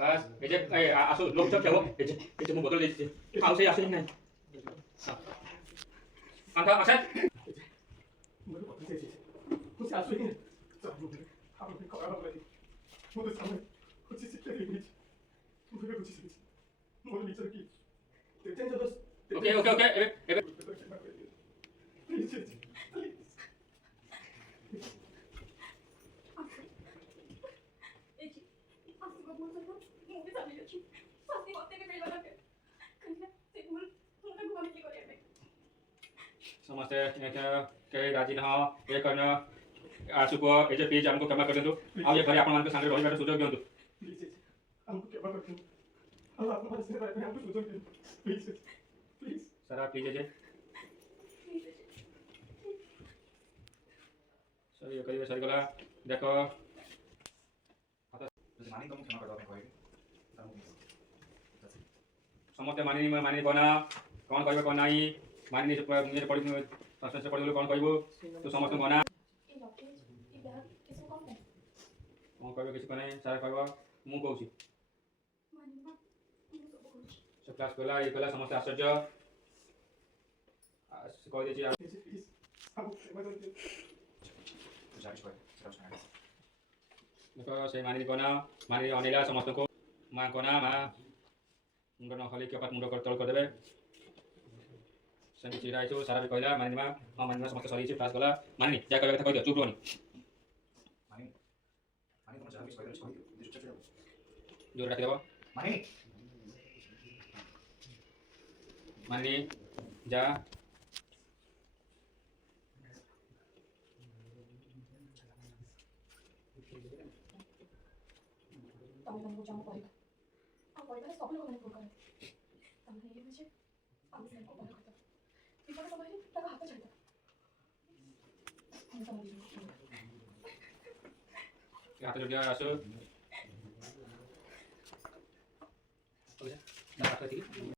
बस आसो लोक सब ठेव मु बोतल देते आउ से आसे नाही आता अक्षय मुझे पता चाहिए कुछ आसू ही हम लोग खबर हो रही मुझे सामने कुछ सीखते नहीं मुझे कुछ सीखते मुझे नीचे की तेरे दोस्त ओके ओके ओके प्लीज समस्ते के राजी न ये करना आसु को एजे प्लीज हमको क्षमा कर दिंतु आ ये घरे आपण मान के संगे रहिबार सुजोग दियंतु प्लीज हमको क्या बात करते हम आपको मन से रहते हमको सुझाव दे प्लीज प्लीज सर प्लीज एजे सर ये करिवे सर गला देखो मानी तुम क्षमा कर दो अपने कोई समस्ते मानी कोना कौन कहबे कोन नाही मानी से मुझे पड़ी सस्पेंस से पड़ी कौन कहबो तू समस्त कोना कौन कहबे किसी कोने सारा कहबो मु कहूची से क्लास कोला ये कोला समस्त आश्चर्य कह देची प्लीज हमको क्षमा कर दो जारिश कर सर सुना देखो से मानी कोना मानी अनिला समस्त को मां कोना मां मुंड न खाली के पात मुंड कर तल कर देबे संग चिरा आइसो सारा भी कहला मानी मां हां मानी मां समस्त सरी छी क्लास कोला मानी जा कहबे कह दियो चुप रोनी मानी मानी तुम जारिश कर दो छोड़ दो चुप चुप जोर रख देबो मानी मानी जा ତମେ ତାଙ୍କୁ ଜମା କହିବ ଆଉ କହିବାରେ ସବୁ ଲୋକମାନେ ଭୁଲ କରନ୍ତି ତମେ ଇଏ ବୁଝେ ଆମେ ତାଙ୍କୁ ଭଲ କରିଦେବ ବିପଦ ସମୟରେ ତାଙ୍କ ହାତ ଛାଡ଼ିଦେବ ମୁଁ ତମ हाथ जोड़ दिया आसो ओके ना हाथ